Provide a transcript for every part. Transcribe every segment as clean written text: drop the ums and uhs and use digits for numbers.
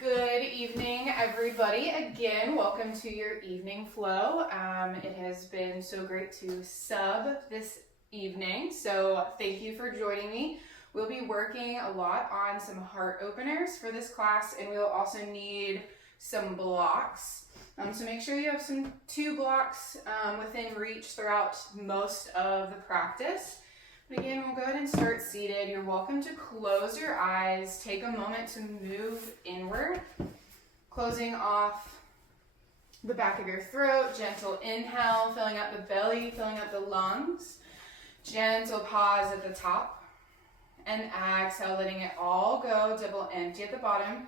Good evening, everybody. Again, welcome to your evening flow. It has been so great to sub this evening, so thank you for joining me. We'll be working a lot on some heart openers for this class, and we'll also need some blocks. So make sure you have two blocks within reach throughout most of the practice. But again, we'll go ahead and start seated. You're welcome to close your eyes. Take a moment to move inward, closing off the back of your throat. Gentle inhale, filling up the belly, filling up the lungs. Gentle pause at the top. And exhale, letting it all go. Double empty at the bottom,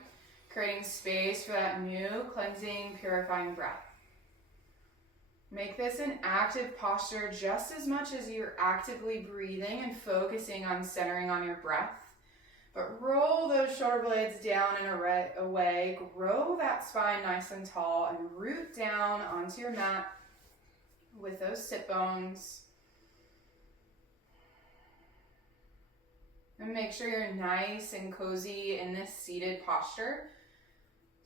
creating space for that new, cleansing, purifying breath. Make this an active posture just as much as you're actively breathing and focusing on centering on your breath. But roll those shoulder blades down and away. Grow that spine nice and tall and root down onto your mat with those sit bones. And make sure you're nice and cozy in this seated posture.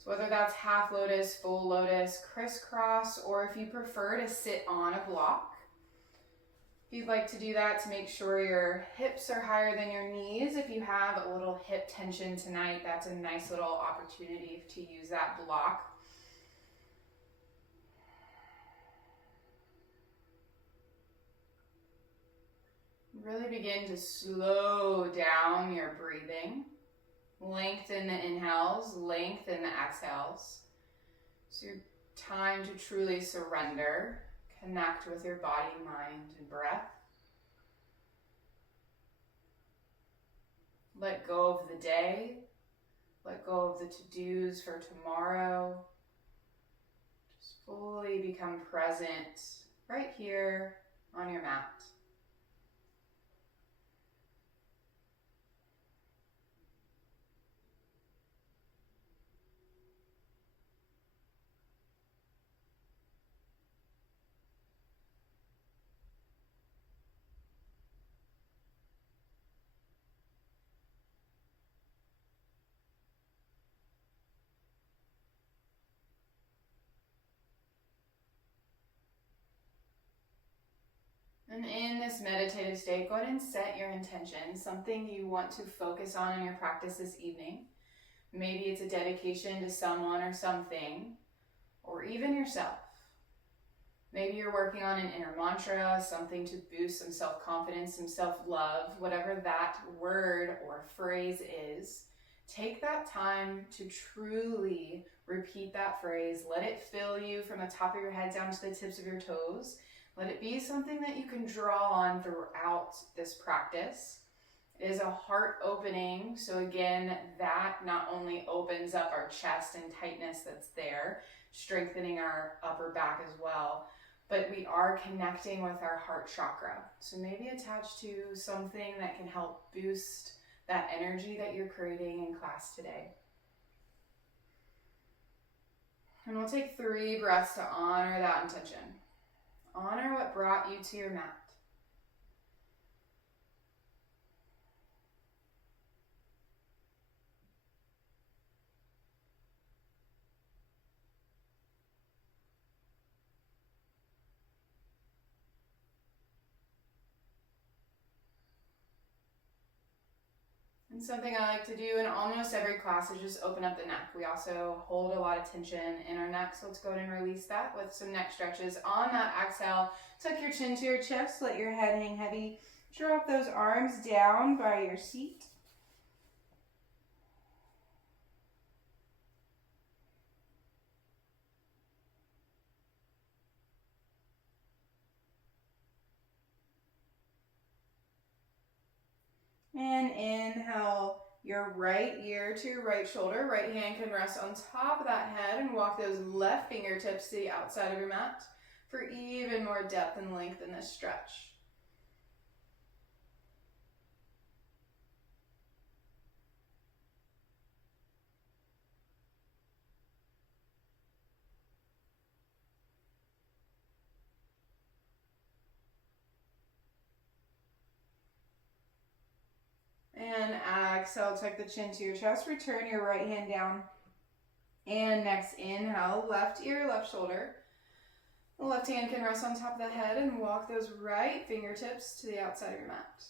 Whether that's half lotus, full lotus, crisscross, or if you prefer to sit on a block. If you'd like to do that, to make sure your hips are higher than your knees. If you have a little hip tension tonight, that's a nice little opportunity to use that block. Really begin to slow down your breathing. Lengthen the inhales, lengthen the exhales. So your time to truly surrender, connect with your body, mind, and breath. Let go of the day. Let go of the to-dos for tomorrow. Just fully become present right here on your mat. And in this meditative state, go ahead and set your intention, something you want to focus on in your practice this evening. Maybe it's a dedication to someone or something, or even yourself. Maybe you're working on an inner mantra, something to boost some self-confidence, some self-love, whatever that word or phrase is. Take that time to truly repeat that phrase. Let it fill you from the top of your head down to the tips of your toes. Let it be something that you can draw on throughout this practice. It is a heart opening, so again, that not only opens up our chest and tightness that's there, strengthening our upper back as well, but we are connecting with our heart chakra. So maybe attached to something that can help boost that energy that you're creating in class today. And we'll take 3 breaths to honor that intention. Honor what brought you to your mat. And something I like to do in almost every class is just open up the neck. We also hold a lot of tension in our neck, so let's go ahead and release that with some neck stretches. On that exhale, tuck your chin to your chest, let your head hang heavy. Drop those arms down by your seat. And inhale your right ear to your right shoulder. Right hand can rest on top of that head and walk those left fingertips to the outside of your mat for even more depth and length in this stretch. And exhale, tuck the chin to your chest. Return your right hand down And next inhale, left ear, left shoulder. The left hand can rest on top of the head and walk those right fingertips to the outside of your mat.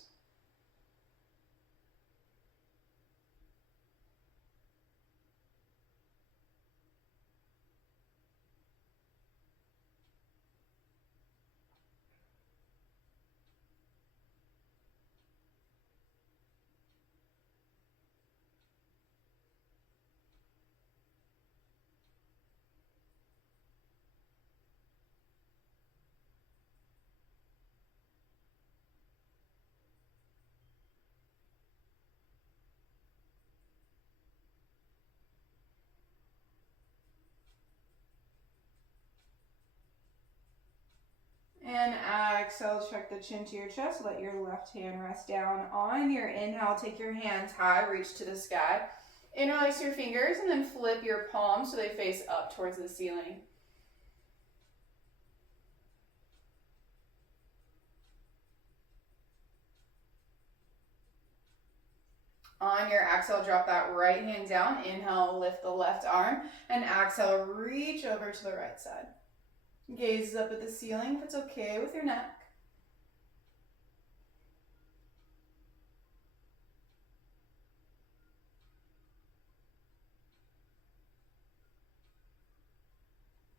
And exhale, check the chin to your chest. Let your left hand rest down on your inhale. Take your hands high, reach to the sky. Interlace your fingers and then flip your palms so they face up towards the ceiling. On your exhale, drop that right hand down. Inhale, lift the left arm. And exhale, reach over to the right side. Gaze up at the ceiling if it's okay with your neck.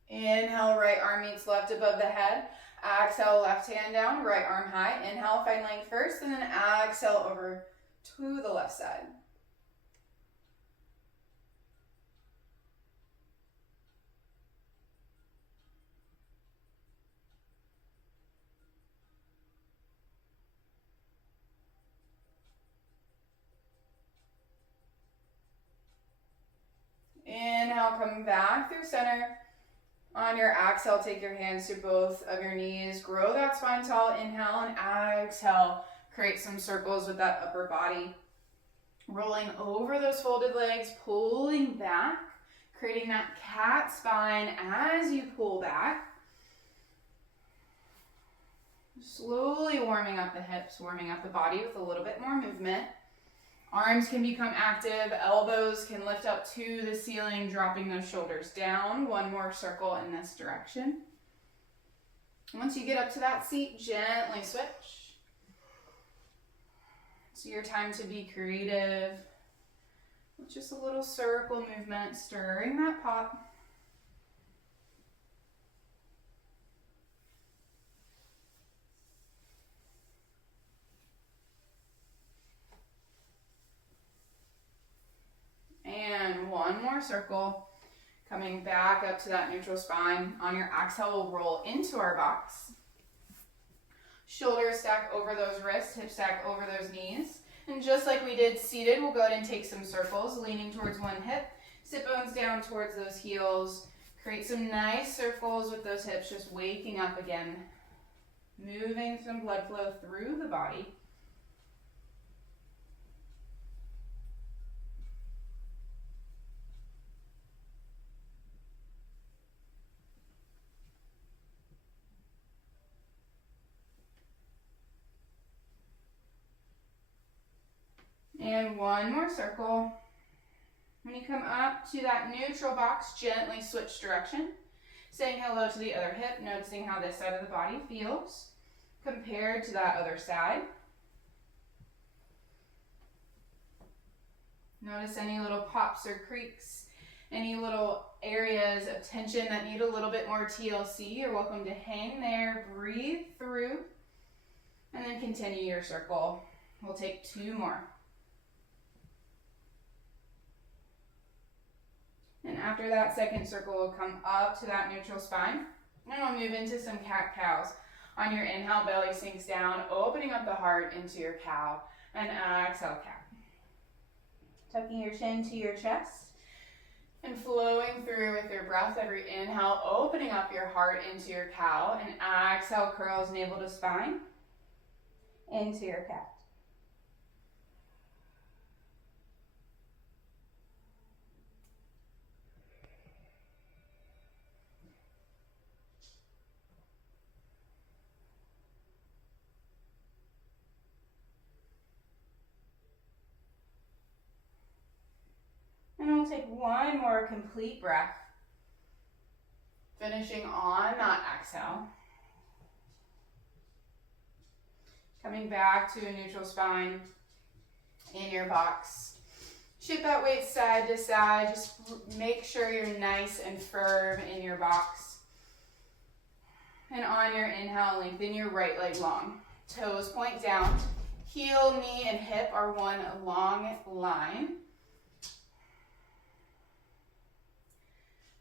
Inhale, right arm meets left above the head. Exhale, left hand down, right arm high. Inhale, find length first, and then exhale over to the left side. Inhale, come back through center. On your exhale, take your hands to both of your knees. Grow that spine tall. Inhale and exhale. Create some circles with that upper body. Rolling over those folded legs, pulling back. Creating that cat spine as you pull back. Slowly warming up the hips, warming up the body with a little bit more movement. Arms can become active, elbows can lift up to the ceiling, dropping those shoulders down. One more circle in this direction. Once you get up to that seat, gently switch. It's your time to be creative. With just a little circle movement, stirring that pot. And one more circle, coming back up to that neutral spine. On your exhale, we'll roll into our box. Shoulders stack over those wrists, hips stack over those knees. And just like we did seated, we'll go ahead and take some circles, leaning towards one hip, sit bones down towards those heels. Create some nice circles with those hips, just waking up again, moving some blood flow through the body. And one more circle. When you come up to that neutral box, gently switch direction. Saying hello to the other hip, noticing how this side of the body feels compared to that other side. Notice any little pops or creaks, any little areas of tension that need a little bit more TLC. You're welcome to hang there, breathe through, and then continue your circle. We'll take two more. And after that second circle, we'll come up to that neutral spine. And we'll move into some cat-cows. On your inhale, belly sinks down, opening up the heart into your cow. And exhale, cat. Tucking your chin to your chest. And flowing through with your breath. Every inhale, opening up your heart into your cow. And exhale, curls navel to spine. Into your cat. we'll take one more complete breath. Finishing on that exhale. Coming back to a neutral spine in your box. Shift that weight side to side. Just make sure you're nice and firm in your box. And on your inhale, lengthen your right leg long. Toes point down. Heel, knee, and hip are one long line.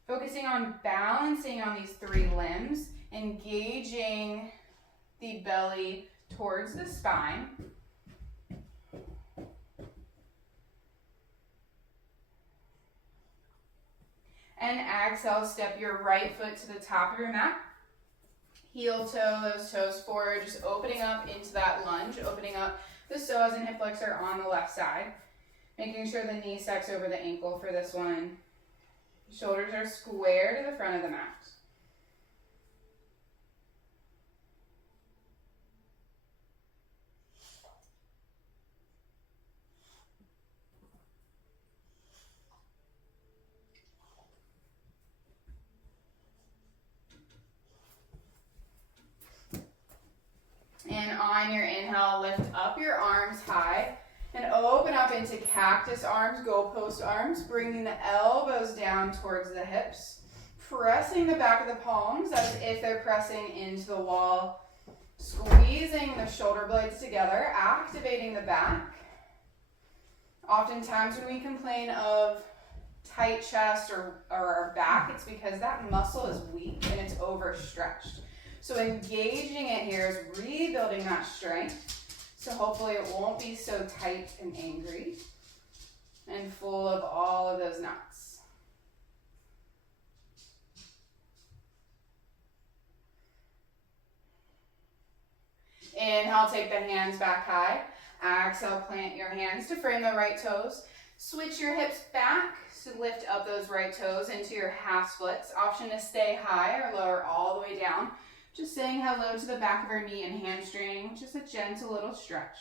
Focusing on balancing on these three limbs, engaging the belly towards the spine. And exhale, step your right foot to the top of your mat. Heel toe, those toes forward, just opening up into that lunge, opening up the psoas and hip flexor on the left side. Making sure the knee stacks over the ankle for this one. Shoulders are square to the front of the mat. And on your inhale, lift up your arms high and open up into cactus arms, goalpost arms, bringing the elbows down towards the hips, pressing the back of the palms as if they're pressing into the wall, squeezing the shoulder blades together, activating the back. Oftentimes when we complain of tight chest or our back, it's because that muscle is weak and it's overstretched. So engaging it here is rebuilding that strength. So hopefully it won't be so tight and angry and full of all of those knots. Inhale, take the hands back high. Exhale, plant your hands to frame the right toes. Switch your hips back to lift up those right toes into your half splits. Option to stay high or lower all the way down. Just saying hello to the back of our knee and hamstring, just a gentle little stretch.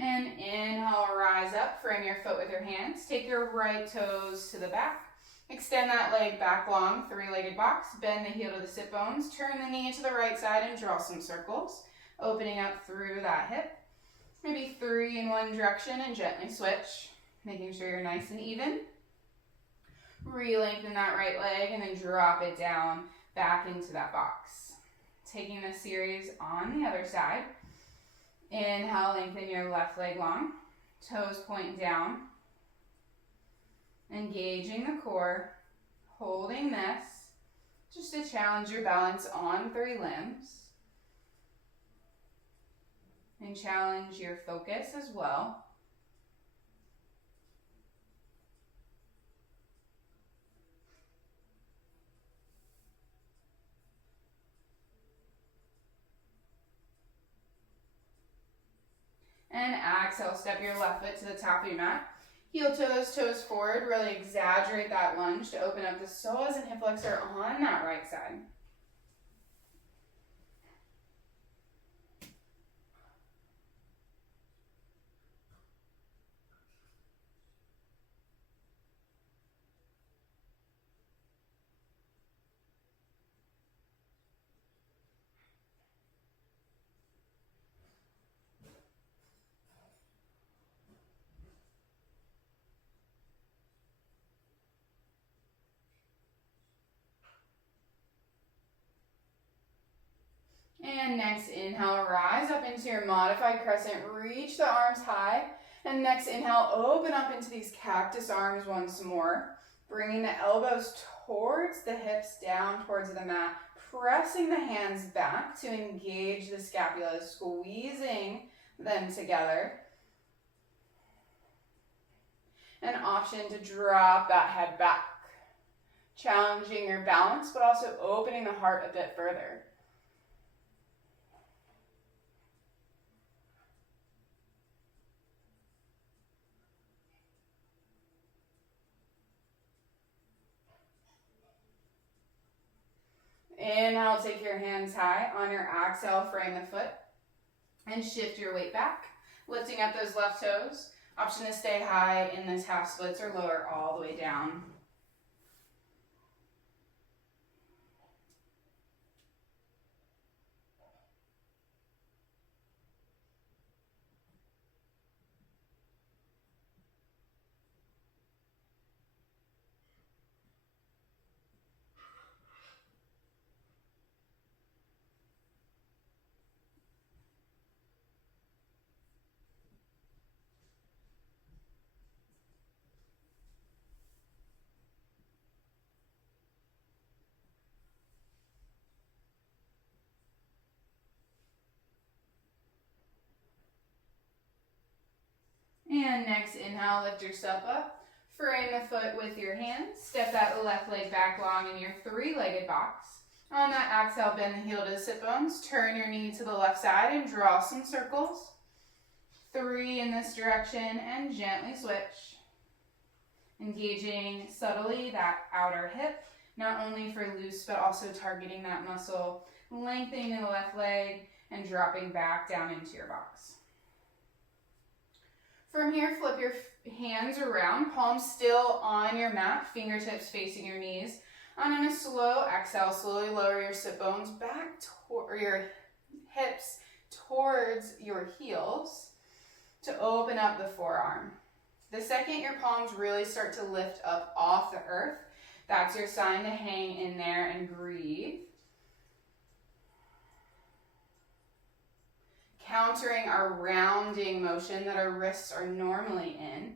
And inhale, rise up, frame your foot with your hands. Take your right toes to the back. Extend that leg back long, three-legged box. Bend the heel to the sit bones. Turn the knee to the right side and draw some circles. Opening up through that hip. Maybe 3 in one direction and gently switch. Making sure you're nice and even. Re-lengthen that right leg and then drop it down back into that box. Taking this series on the other side. Inhale, lengthen your left leg long. Toes point down. Engaging the core. Holding this. Just to challenge your balance on 3 limbs. And challenge your focus as well. And exhale, step your left foot to the top of your mat. Heel toes, toes forward. Really exaggerate that lunge to open up the psoas and hip flexor on that right side. And next inhale, rise up into your modified crescent. Reach the arms high. And next inhale, open up into these cactus arms once more. Bringing the elbows towards the hips, down towards the mat. Pressing the hands back to engage the scapula, squeezing them together. An option to drop that head back. Challenging your balance, but also opening the heart a bit further. Inhale, take your hands high. On your exhale, frame the foot and shift your weight back. Lifting up those left toes. Option to stay high in this half splits or lower all the way down. And next inhale, lift yourself up. Frame the foot with your hands. Step that left leg back long in your three-legged box. On that exhale, bend the heel to the sit bones. Turn your knee to the left side and draw some circles. 3 in this direction and gently switch. Engaging subtly that outer hip, not only for loose, but also targeting that muscle. Lengthening in the left leg and dropping back down into your box. From here, flip your hands around, palms still on your mat, fingertips facing your knees. And on a slow exhale, slowly lower your sit bones back or your hips towards your heels to open up the forearm. The second your palms really start to lift up off the earth, that's your sign to hang in there and breathe. Countering our rounding motion that our wrists are normally in.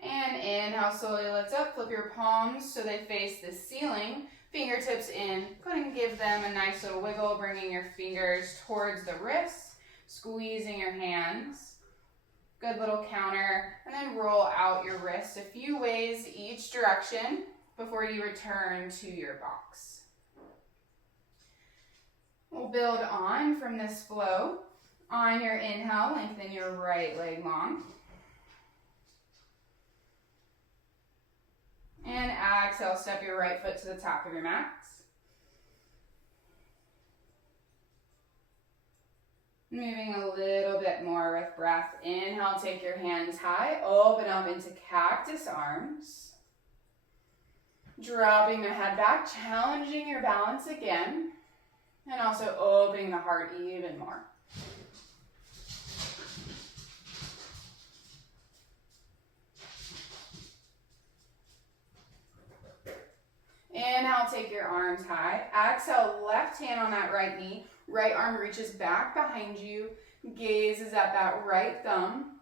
And inhale, slowly lift up, flip your palms so they face the ceiling. Fingertips in, go ahead and give them a nice little wiggle, bringing your fingers towards the wrists, squeezing your hands. Good little counter, and then roll out your wrists a few ways each direction before you return to your box. We'll build on from this flow. On your inhale, lengthen your right leg long. And exhale, step your right foot to the top of your mat. Moving a little bit more with breath. Inhale, take your hands high, open up into cactus arms. Dropping the head back, challenging your balance again. And also opening the heart even more. Inhale, take your arms high. Exhale, left hand on that right knee. Right arm reaches back behind you. Gaze is at that right thumb.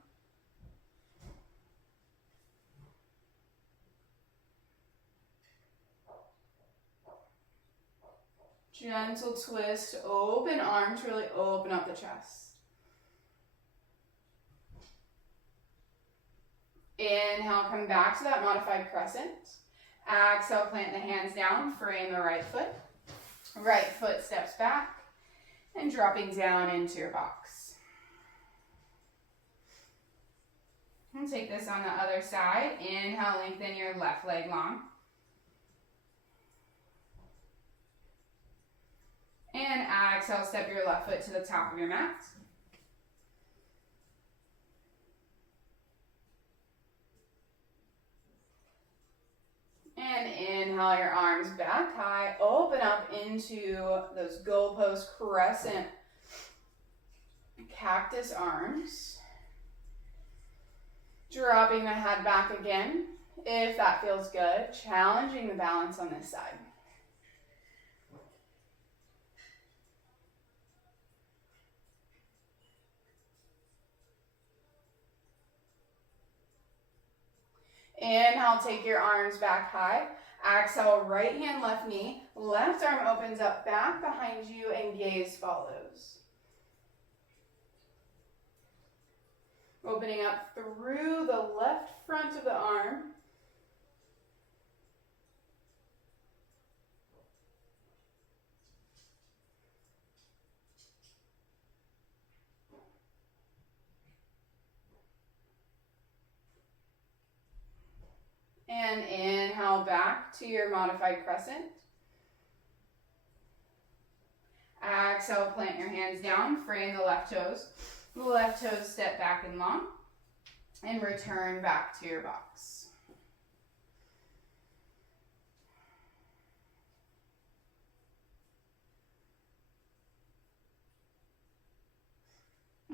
Gentle twist, open arms, really open up the chest. Inhale, come back to that modified crescent. Exhale, plant the hands down, frame the right foot. Right foot steps back and dropping down into your box. And take this on the other side. Inhale, lengthen your left leg long. And exhale, step your left foot to the top of your mat. And inhale your arms back high, open up into those goalpost crescent cactus arms. Dropping the head back again, if that feels good. Challenging the balance on this side. Inhale, take your arms back high. Exhale, right hand, left knee. Left arm opens up back behind you and gaze follows. Opening up through the left front of the arm. to your modified crescent. Exhale, plant your hands down, frame the left toes. The left toes step back and long, and return back to your box.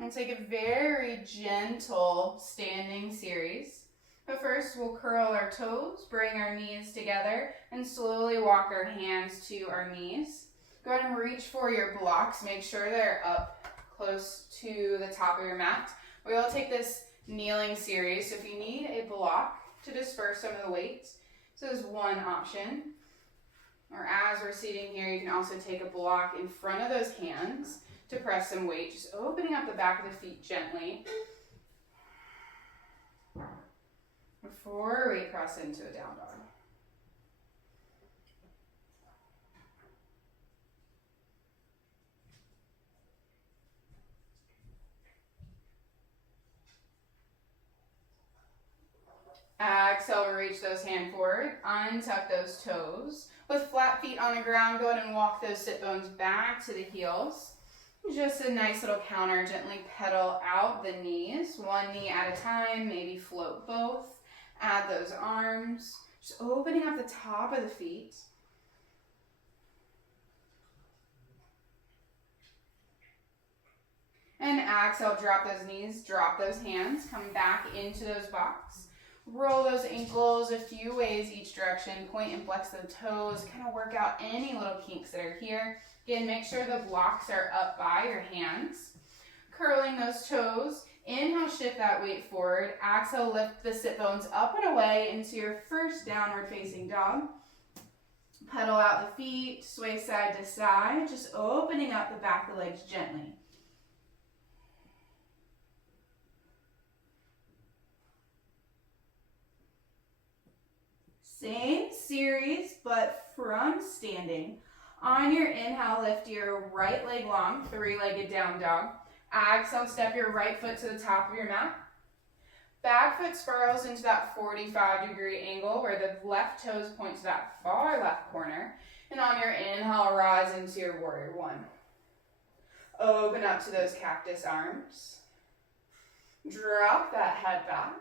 And take a very gentle standing series. But first, we'll curl our toes, bring our knees together, and slowly walk our hands to our knees. Go ahead and reach for your blocks. Make sure they're up close to the top of your mat. We will take this kneeling series, so if you need a block to disperse some of the weight, so there's one option. Or as we're sitting here, you can also take a block in front of those hands to press some weight, just opening up the back of the feet gently before we press into a down dog. Exhale, reach those hands forward, untuck those toes. With flat feet on the ground, go ahead and walk those sit bones back to the heels. Just a nice little counter, gently pedal out the knees, one knee at a time, maybe float both. Add those arms, just opening up the top of the feet. And exhale, drop those knees, drop those hands, come back into those blocks. Roll those ankles a few ways each direction, point and flex the toes, kind of work out any little kinks that are here. Again, make sure the blocks are up by your hands. Curling those toes, inhale, shift that weight forward. Exhale, lift the sit bones up and away into your first downward facing dog. Pedal out the feet, sway side to side, just opening up the back of the legs gently. Same series, but from standing. On your inhale, lift your right leg long, three-legged down dog. Exhale, step your right foot to the top of your mat. Back foot spirals into that 45-degree angle where the left toes point to that far left corner. And on your inhale, rise into your warrior one. Open up to those cactus arms. Drop that head back.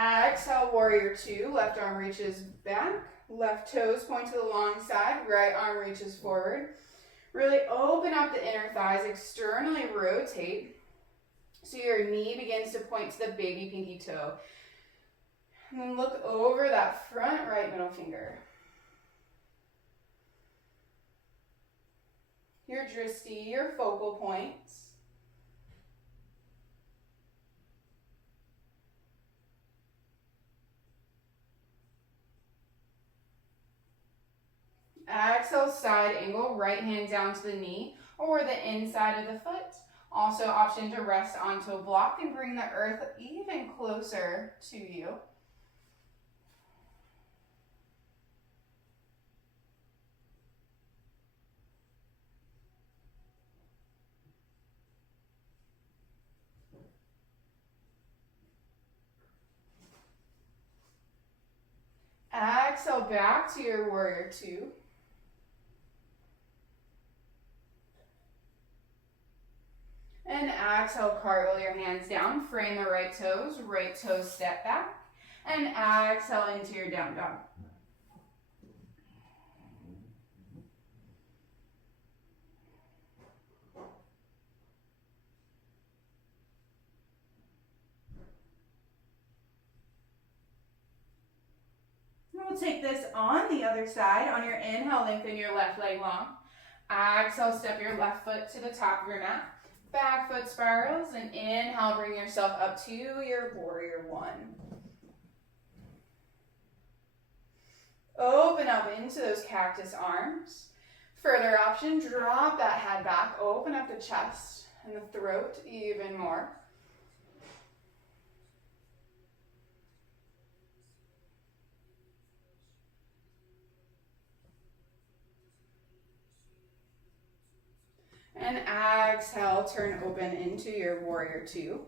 Exhale, warrior two. Left arm reaches back. Left toes point to the long side. Right arm reaches forward. Really open up the inner thighs. Externally rotate. So your knee begins to point to the baby pinky toe. And then look over that front right middle finger. Your drishti, your focal points. Exhale, side angle, right hand down to the knee or the inside of the foot. Also option to rest onto a block and bring the earth even closer to you. Exhale, back to your warrior two. And exhale, cartwheel your hands down, frame the right toes step back, and exhale into your down dog. We'll take this on the other side. On your inhale, lengthen your left leg long. Exhale, step your left foot to the top of your mat. Back foot spirals, and inhale, bring yourself up to your warrior one. Open up into those cactus arms. Further option, drop that head back, open up the chest and the throat even more. And exhale, turn open into your warrior two.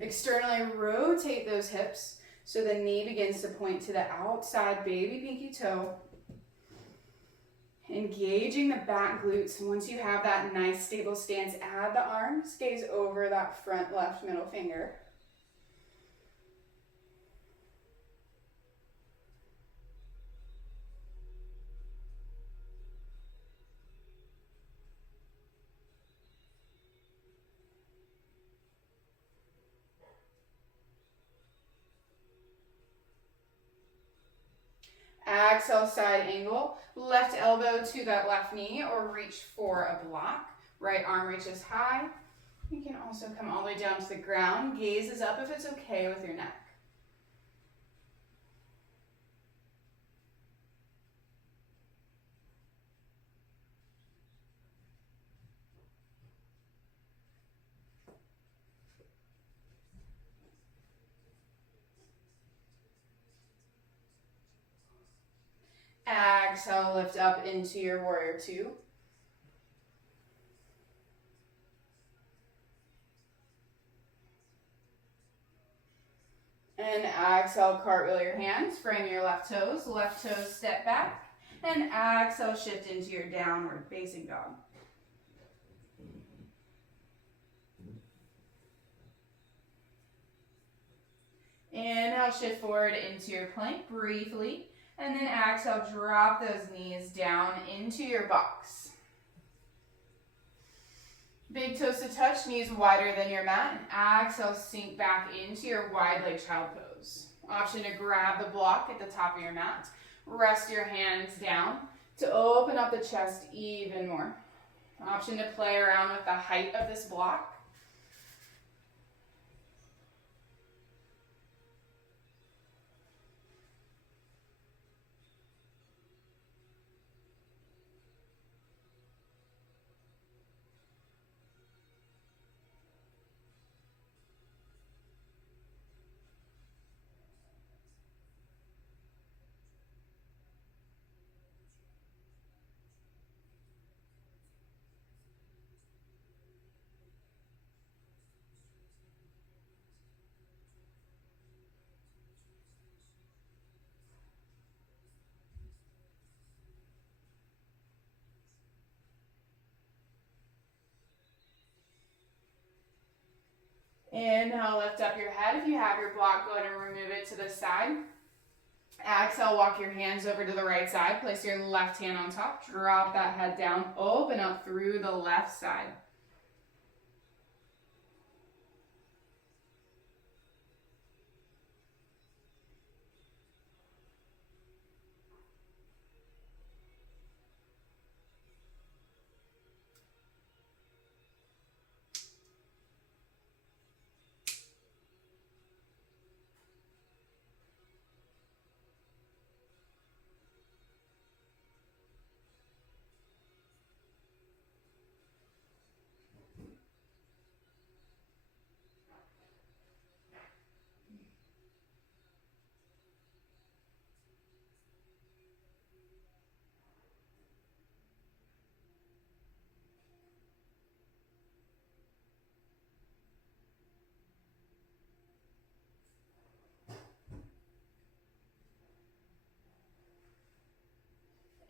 Externally rotate those hips so the knee begins to point to the outside baby pinky toe. Engaging the back glutes. And once you have that nice stable stance, add the arms, gaze over that front left middle finger. Exhale, side angle. Left elbow to that left knee or reach for a block. Right arm reaches high. You can also come all the way down to the ground. Gaze is up if it's okay with your neck. Exhale, lift up into your warrior two. And exhale, cartwheel your hands, frame your left toes step back. And exhale, shift into your downward facing dog. Inhale, shift forward into your plank briefly. And then exhale, drop those knees down into your box. Big toes to touch, knees wider than your mat. And exhale, sink back into your wide leg child pose. Option to grab the block at the top of your mat. Rest your hands down to open up the chest even more. Option to play around with the height of this block. Inhale, lift up your head. If you have your block, go ahead and remove it to the side. Exhale, walk your hands over to the right side. Place your left hand on top. Drop that head down. Open up through the left side.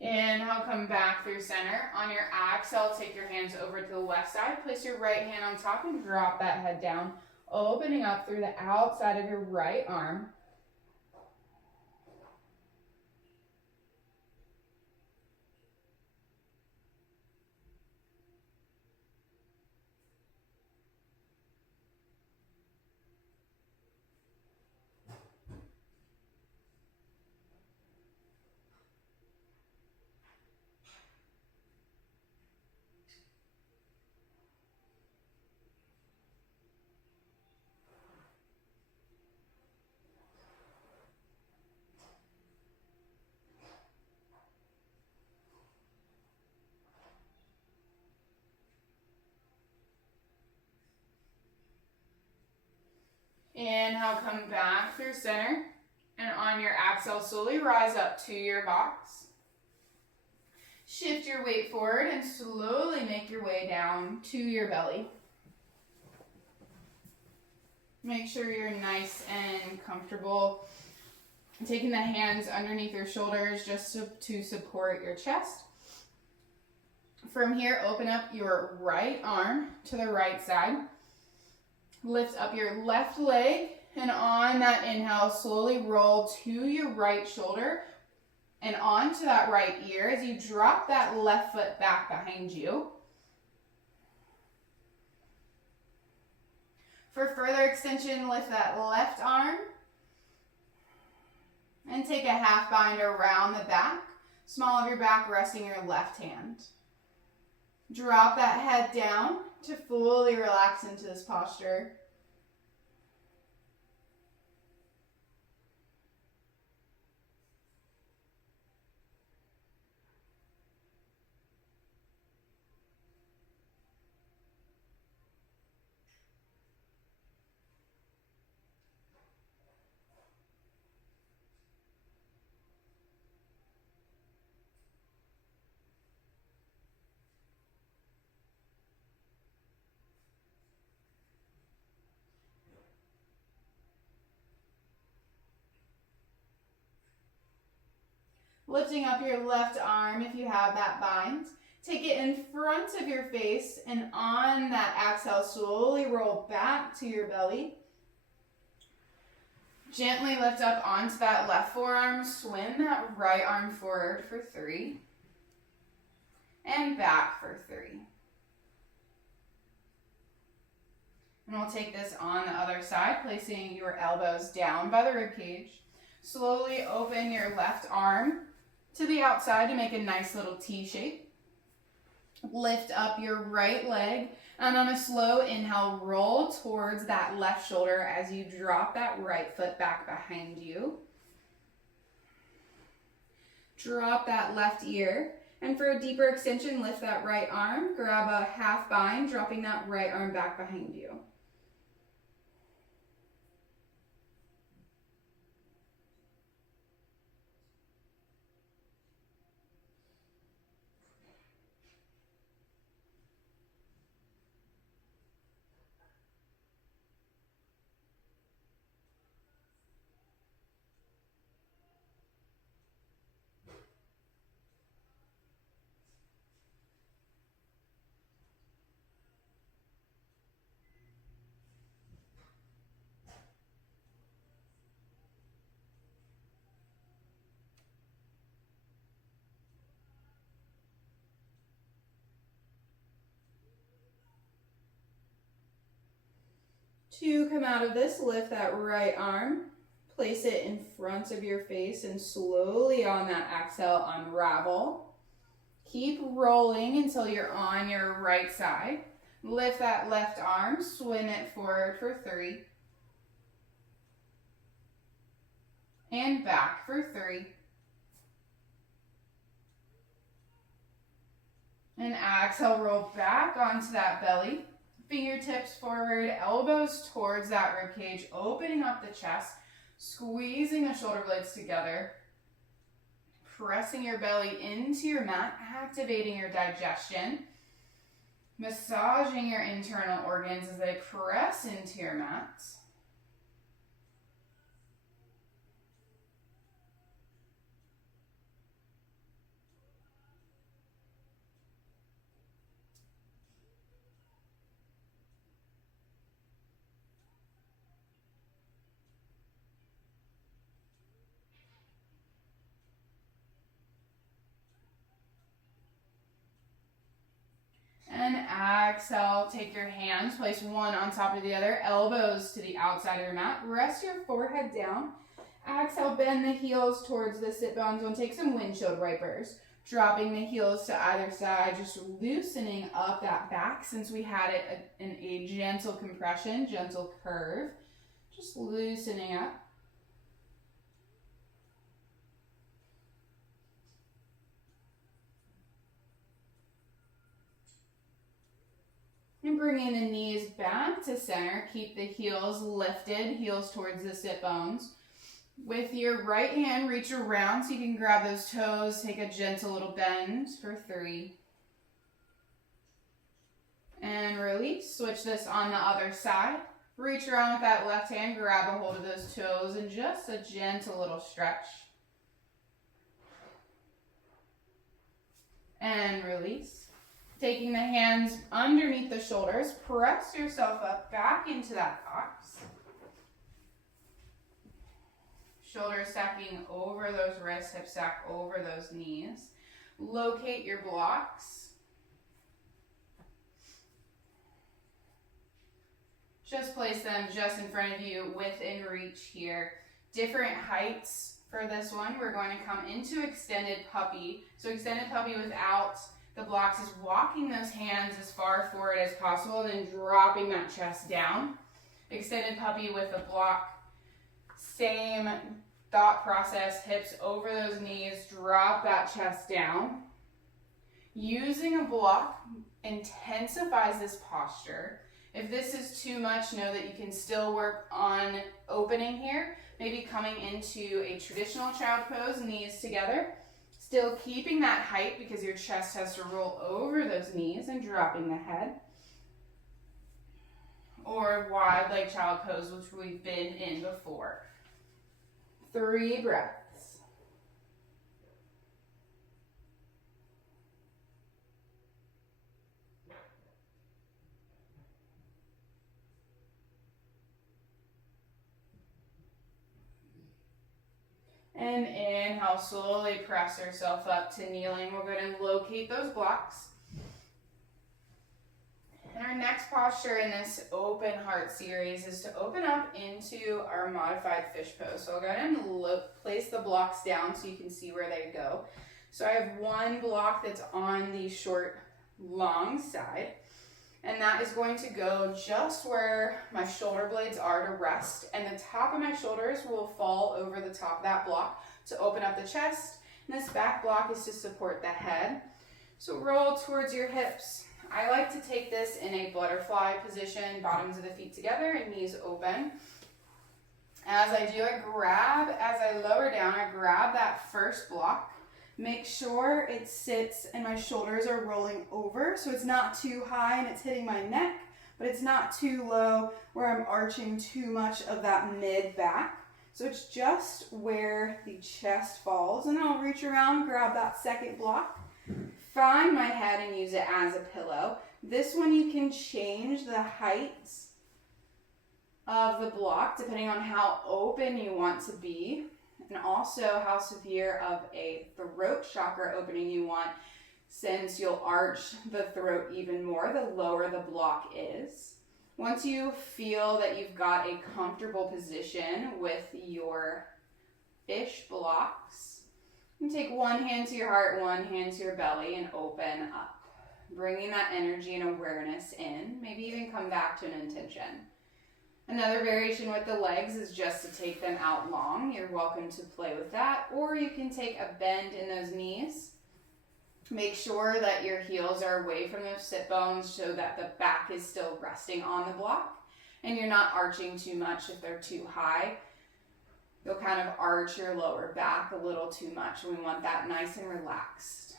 Inhale, come back through center. On your exhale, take your hands over to the left side. Place your right hand on top and drop that head down, opening up through the outside of your right arm. Inhale, come back through center. And on your exhale, slowly rise up to your box. Shift your weight forward and slowly make your way down to your belly. Make sure you're nice and comfortable. Taking the hands underneath your shoulders just to support your chest. From here, open up your right arm to the right side. Lift up your left leg, and on that inhale, slowly roll to your right shoulder and onto that right ear as you drop that left foot back behind you. For further extension, lift that left arm and take a half bind around the back, small of your back resting your left hand. Drop that head down to fully relax into this posture. Lifting up your left arm if you have that bind. Take it in front of your face, and on that exhale, slowly roll back to your belly. Gently lift up onto that left forearm. Swing that right arm forward for 3. And back for 3. And we'll take this on the other side, placing your elbows down by the ribcage. Slowly open your left arm to the outside to make a nice little T shape. Lift up your right leg, and on a slow inhale, roll towards that left shoulder as you drop that right foot back behind you. Drop that left ear, and for a deeper extension, lift that right arm, grab a half bind, dropping that right arm back behind you. To come out of this, lift that right arm, place it in front of your face, and slowly on that exhale, unravel. Keep rolling until you're on your right side. Lift that left arm, swing it forward for 3. And back for 3. And exhale, roll back onto that belly. Fingertips forward, elbows towards that ribcage, opening up the chest, squeezing the shoulder blades together, pressing your belly into your mat, activating your digestion, massaging your internal organs as they press into your mat. And exhale, take your hands, place one on top of the other, elbows to the outside of your mat. Rest your forehead down. Exhale, bend the heels towards the sit bones and take some windshield wipers. Dropping the heels to either side, just loosening up that back since we had it in a gentle compression, gentle curve. Just loosening up. And bringing the knees back to center. Keep the heels lifted, heels towards the sit bones. With your right hand, reach around so you can grab those toes. Take a gentle little bend for 3. And release. Switch this on the other side. Reach around with that left hand, grab a hold of those toes, and just a gentle little stretch. And release. Taking the hands underneath the shoulders, press yourself up back into that box. Shoulders stacking over those wrists, hips stack over those knees. Locate your blocks. Just place them just in front of you, within reach here. Different heights for this one. We're going to come into extended puppy. So extended puppy without the blocks is walking those hands as far forward as possible, then dropping that chest down. Extended puppy with the block. Same thought process, hips over those knees, drop that chest down. Using a block intensifies this posture. If this is too much, know that you can still work on opening here. Maybe coming into a traditional child pose, knees together. Still keeping that height because your chest has to roll over those knees and dropping the head. Or wide leg child pose, which we've been in before. 3 breaths. And inhale, slowly press yourself up to kneeling. We're going to locate those blocks. And our next posture in this open heart series is to open up into our modified fish pose. So I'll go ahead and place the blocks down so you can see where they go. So I have one block that's on the short, long side. And that is going to go just where my shoulder blades are to rest. And the top of my shoulders will fall over the top of that block to open up the chest. And this back block is to support the head. So roll towards your hips. I like to take this in a butterfly position, bottoms of the feet together and knees open. As I do, as I lower down, I grab that first block. Make sure it sits and my shoulders are rolling over, so it's not too high and it's hitting my neck, but it's not too low where I'm arching too much of that mid back. So it's just where the chest falls, and then I'll reach around, grab that second block, find my head and use it as a pillow. This one you can change the heights of the block depending on how open you want to be. And also how severe of a throat chakra opening you want, since you'll arch the throat even more the lower the block is. Once you feel that you've got a comfortable position with your fish blocks, you can take one hand to your heart, one hand to your belly, and open up. Bringing that energy and awareness in, maybe even come back to an intention. Another variation with the legs is just to take them out long. You're welcome to play with that. Or you can take a bend in those knees. Make sure that your heels are away from those sit bones so that the back is still resting on the block. And you're not arching too much if they're too high. You'll kind of arch your lower back a little too much. We want that nice and relaxed.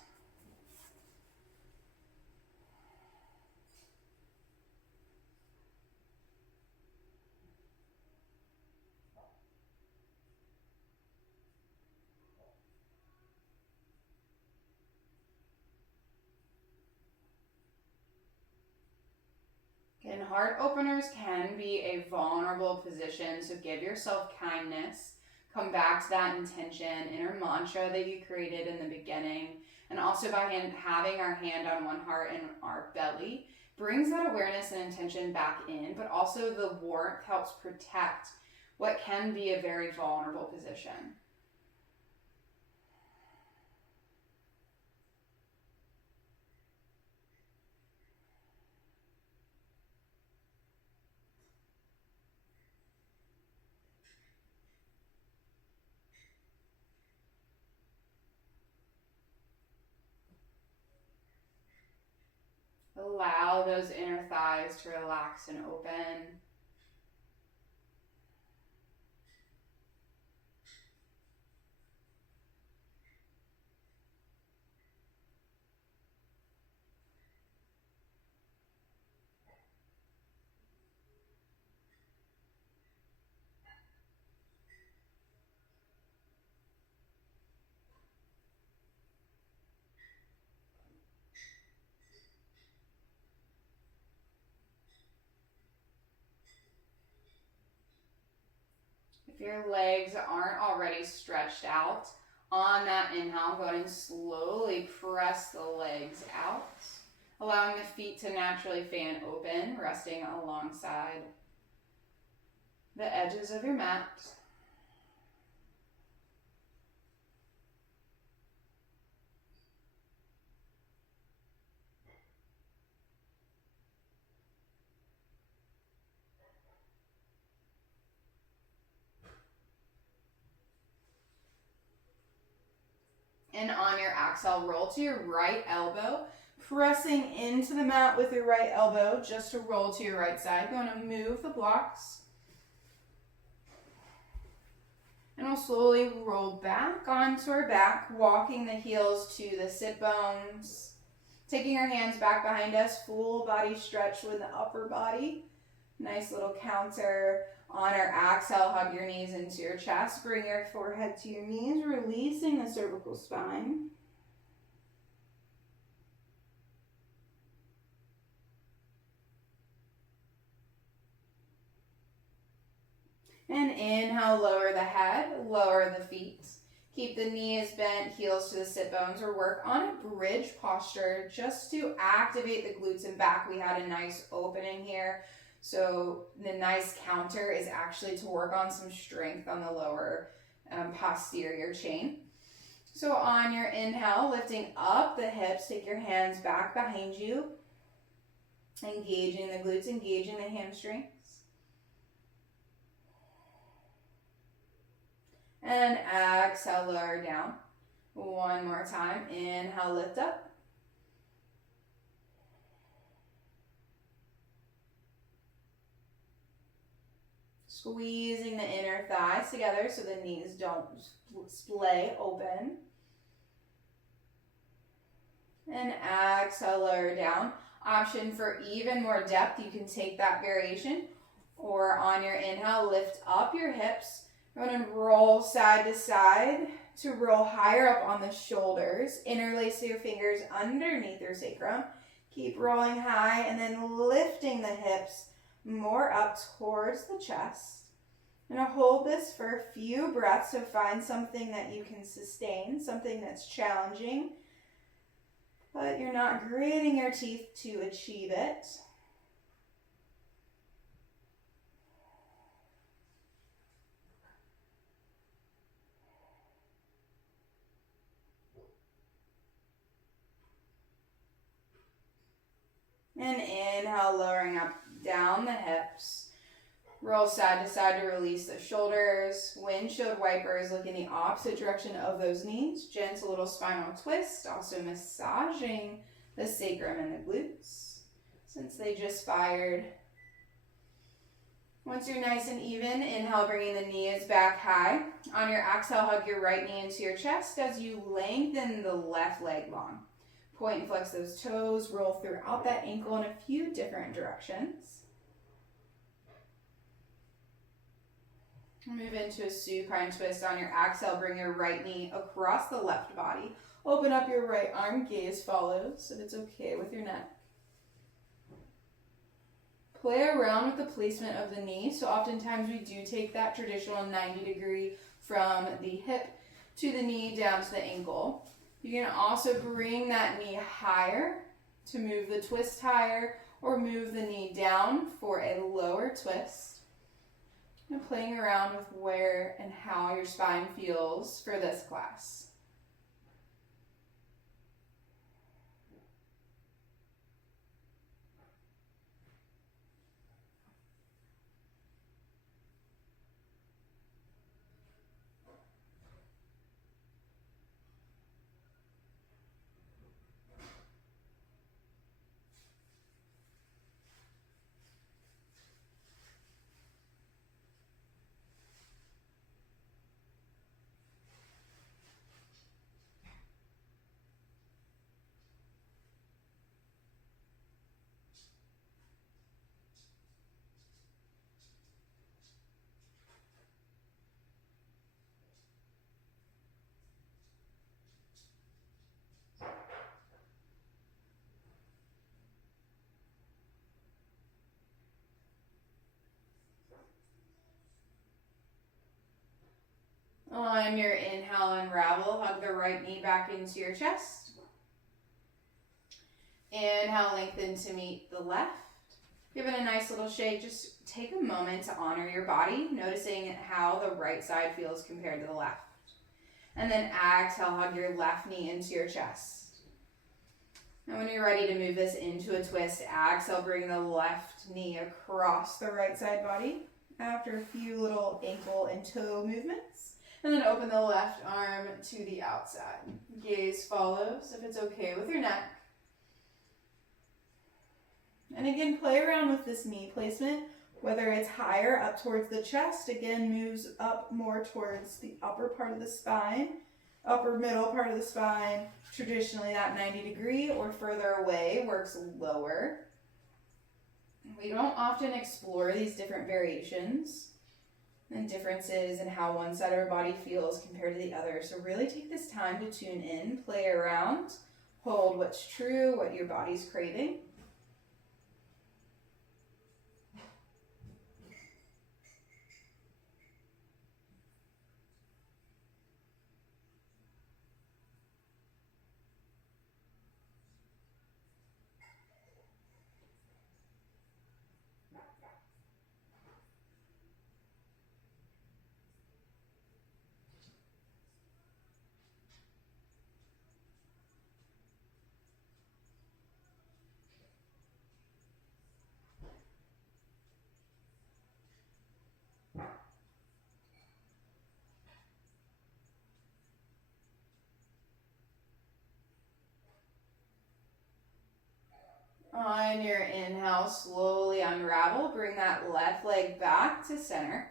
And heart openers can be a vulnerable position, so give yourself kindness. Come back to that intention, inner mantra that you created in the beginning. And also by having our hand on one heart and our belly, brings that awareness and intention back in, but also the warmth helps protect what can be a very vulnerable position. Allow those inner thighs to relax and open. If your legs aren't already stretched out, on that inhale, go ahead and slowly press the legs out, allowing the feet to naturally fan open, resting alongside the edges of your mat. And on your exhale, roll to your right elbow, pressing into the mat with your right elbow just to roll to your right side. Going to move the blocks. And we'll slowly roll back onto our back, walking the heels to the sit bones. Taking our hands back behind us, full body stretch with the upper body. Nice little counter. On our exhale, hug your knees into your chest. Bring your forehead to your knees, releasing the cervical spine. And inhale, lower the head, lower the feet. Keep the knees bent, heels to the sit bones, or work on a bridge posture just to activate the glutes and back. We had a nice opening here. So the nice counter is actually to work on some strength on the lower posterior chain. So on your inhale, lifting up the hips, take your hands back behind you, engaging the glutes, engaging the hamstrings. And exhale, lower down. One more time. Inhale, lift up. Squeezing the inner thighs together so the knees don't splay open. And exhale, lower down. Option for even more depth, you can take that variation. Or on your inhale, lift up your hips. Go ahead and roll side to side to roll higher up on the shoulders. Interlace your fingers underneath your sacrum. Keep rolling high and then lifting the hips more up towards the chest. And I'll hold this for a few breaths, so find something that you can sustain, something that's challenging, but you're not gritting your teeth to achieve it. And inhale, lowering up down the hips. Roll side to side to release the shoulders. Windshield wipers, look in the opposite direction of those knees. Gentle little spinal twist, also massaging the sacrum and the glutes since they just fired. Once you're nice and even, inhale, bringing the knees back high. On your exhale, hug your right knee into your chest as you lengthen the left leg long. Point and flex those toes, roll throughout that ankle in a few different directions. Move into a supine twist. On your exhale, bring your right knee across the left body. Open up your right arm, gaze follows, if it's okay with your neck. Play around with the placement of the knee. So oftentimes we do take that traditional 90-degree from the hip to the knee down to the ankle. You can also bring that knee higher to move the twist higher, or move the knee down for a lower twist. And playing around with where and how your spine feels for this class. On your inhale, unravel, hug the right knee back into your chest. Inhale, lengthen to meet the left. Give it a nice little shake. Just take a moment to honor your body, noticing how the right side feels compared to the left. And then exhale, hug your left knee into your chest. And when you're ready to move this into a twist, exhale, bring the left knee across the right side body. After a few little ankle and toe movements. And then open the left arm to the outside. Gaze follows if it's okay with your neck. And again, play around with this knee placement, whether it's higher up towards the chest, again, moves up more towards the upper part of the spine, upper middle part of the spine, traditionally that 90-degree, or further away works lower. We don't often explore these different variations and differences in how one side of our body feels compared to the other. So really take this time to tune in, play around, hold what's true, what your body's craving. On your inhale, slowly unravel. Bring that left leg back to center.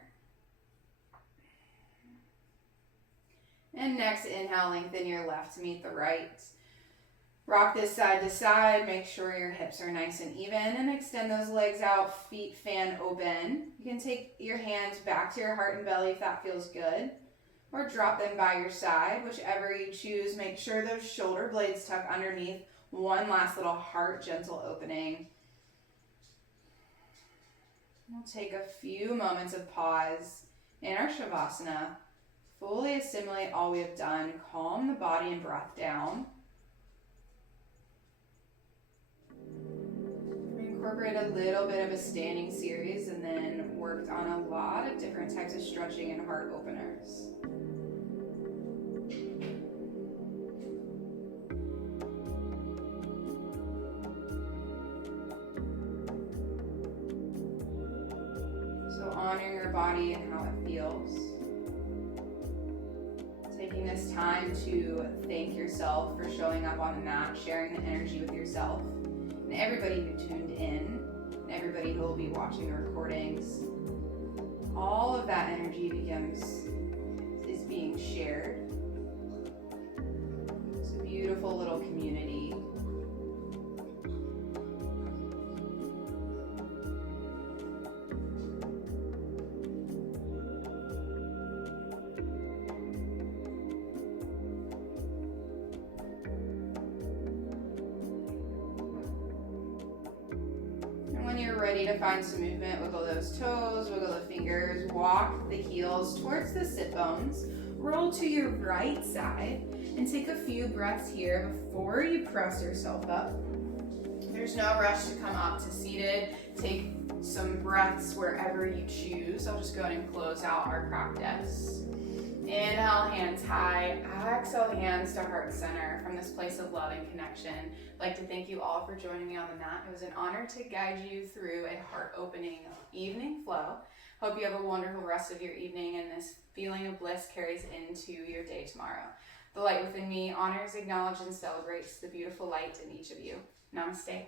And next inhale, lengthen your left to meet the right. Rock this side to side. Make sure your hips are nice and even. And extend those legs out, feet fan open. You can take your hands back to your heart and belly if that feels good. Or drop them by your side, whichever you choose. Make sure those shoulder blades tuck underneath. One last little heart gentle opening. We'll take a few moments of pause in our Shavasana. Fully assimilate all we have done. Calm the body and breath down. We incorporate a little bit of a standing series and then worked on a lot of different types of stretching and heart openers. Honoring your body and how it feels. Taking this time to thank yourself for showing up on the mat, sharing the energy with yourself, and everybody who tuned in, and everybody who will be watching the recordings. All of that energy is being shared. It's a beautiful little community. When you're ready to find some movement, wiggle those toes, wiggle the fingers, walk the heels towards the sit bones, roll to your right side, and take a few breaths here before you press yourself up. There's no rush to come up to seated. Take some breaths wherever you choose. I'll just go ahead and close out our practice. Inhale, hands high. Exhale, hands to heart center from this place of love and connection. I'd like to thank you all for joining me on the mat. It was an honor to guide you through a heart-opening evening flow. Hope you have a wonderful rest of your evening and this feeling of bliss carries into your day tomorrow. The light within me honors, acknowledges, and celebrates the beautiful light in each of you. Namaste.